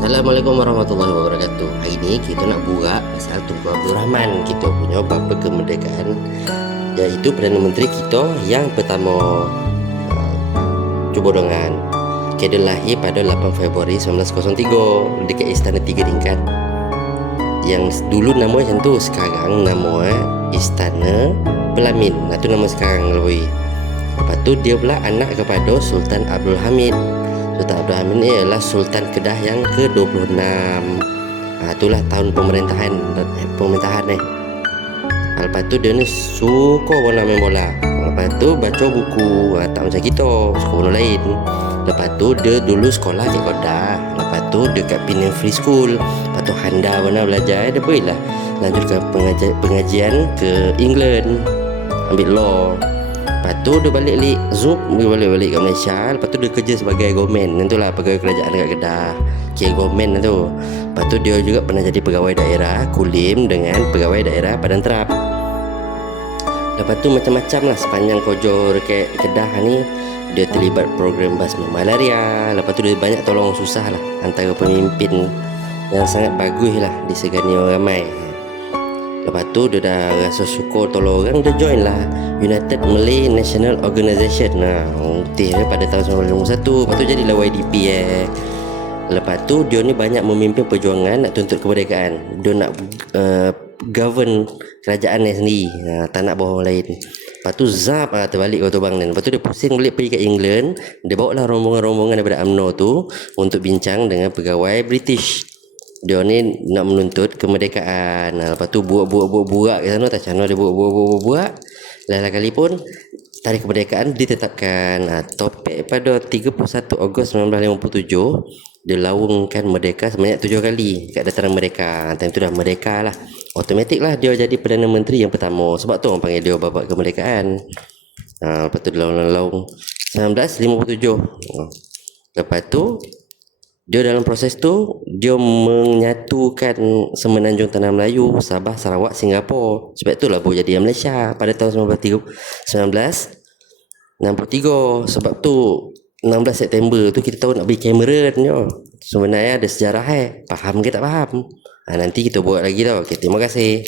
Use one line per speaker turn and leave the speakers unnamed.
Assalamualaikum warahmatullahi wabarakatuh. Hari ni kita nak buat pasal Tunku Abdul Rahman. Kita punya bapa kemerdekaan Iaitu Perdana Menteri kita yang pertama uh, Cuba dengan Dia lahir pada 8 Februari 1903 Dekat Istana Tiga Tingkat. Yang dulu nama macam tu Sekarang nama eh, Istana Pelamin. Itu nama sekarang lebih Lepas tu dia pula anak kepada Sultan Abdul Hamid Sultan Abdul Hamid ni ialah Sultan Kedah yang ke-26. Ha, Itulah tahun pemerintahan eh, Pemerintahan ni. Ha, Lepas tu dia ni suka warna main bola. Lepas tu baca buku. Ha, Tak macam kita Suka warna lain. Lepas tu dia dulu sekolah di Kedah. Lepas tu dia kat Penang Free School. Lepas tu handa warna belajar Dia boleh lah. Lanjutkan pengajian ke England. Ambil law Lepas tu dia balik balik Zup Dia balik balik kat Malaysia. Lepas tu dia kerja sebagai gomen Itu lah pegawai kerajaan dekat Kedah. Okay gomen lah tu. Lepas tu dia juga pernah jadi pegawai daerah Kulim dengan pegawai daerah Padang Terap. Lepas tu macam-macam lah Sepanjang kojo dekat Kedah ni Dia terlibat program basmi malaria. Lepas tu dia banyak tolong susah lah Antara pemimpin Yang sangat bagus lah Disegani orang ramai Lepas tu dia dah rasa syukur tolong orang Dia join lah United Malay National Organisation Nah, Utih dia pada tahun 1951 Lepas tu jadilah YDP eh. Lepas tu dia ni banyak memimpin perjuangan Nak tuntut kemerdekaan. Dia nak uh, govern kerajaan dia sendiri. Uh, Tak nak bawa orang lain. Lepas tu zap lah terbalik kau bang Lepas tu dia pusing balik pergi ke England. Dia bawa lah rombongan-rombongan daripada UMNO tu Untuk bincang dengan pegawai British dia ni nak menuntut kemerdekaan. Ha, lepas tu buat-buat-buat-buat ke sana tak mana dia buat-buat-buat-buat lain kali pun tarikh kemerdekaan ditetapkan. Ha, topik pada 31 Ogos 1957 dia laungkan merdeka sebanyak tujuh kali kat dataran mereka time tu dah merdeka lah. Automatik lah dia jadi Perdana Menteri yang pertama. Sebab tu orang panggil dia babak kemerdekaan. Ha, lepas tu dia laung-laung 1957 ha. lepas tu dia dalam proses tu dia menyatukan semenanjung tanah Melayu Sabah Sarawak Singapura sebab itulah boleh jadi Malaysia pada tahun 1963 sebab tu 16 September tu kita tahu nak beli kamera ni sebenarnya ada sejarah eh. Faham ke tak faham? Ha, nanti kita buat lagi tau. Okay, terima kasih